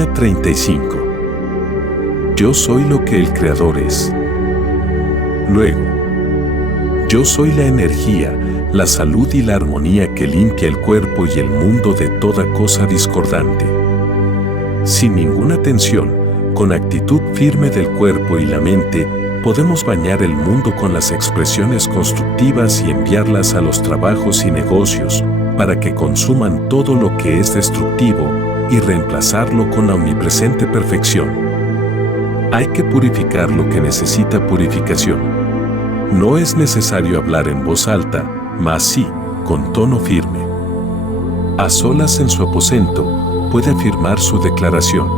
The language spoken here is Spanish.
Día 35. Yo soy lo que el Creador es. Luego, yo soy la energía, la salud y la armonía que limpia el cuerpo y el mundo de toda cosa discordante. Sin ninguna tensión, con actitud firme del cuerpo y la mente, podemos bañar el mundo con las expresiones constructivas y enviarlas a los trabajos y negocios, para que consuman todo lo que es destructivo y reemplazarlo con la omnipresente perfección. Hay que purificar lo que necesita purificación. No es necesario hablar en voz alta, mas sí, con tono firme. A solas en su aposento, puede afirmar su declaración.